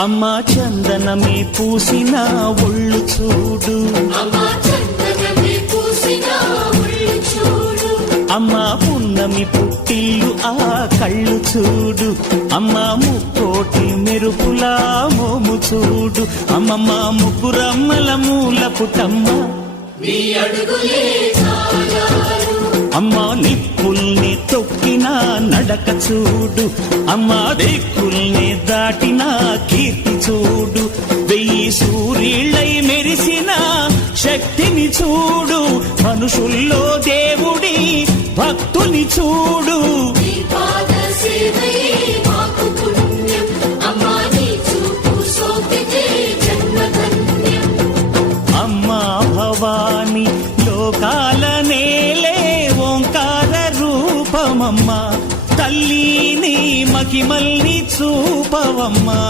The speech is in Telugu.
అమ్మా చందనమే పూసిన ఒళ్ళు చూడు, అమ్మా పున్నమి పుట్టిల్లు ఆ కళ్ళు చూడు, అమ్మా ముక్కోటి మెరుపులా మోము చూడు, అమ్మమ్మ ముగ్గురమ్మల మూల పుటమ్మ అమ్మా నిప్పుల్ని తొక్కిన నడక చూడు, అమ్మా దిక్కుల్ని దాటిన కీర్తి చూడు, 1000 సూర్యుళ్ళై మెరిసిన శక్తిని చూడు, మనుషుల్లో దేవుడి భక్తుని చూడు. అమ్మా భవాని లోకాల నేలే ఓంకార రూపమమ్మా, తల్లిని మహిమల్ని చూపవమ్మా.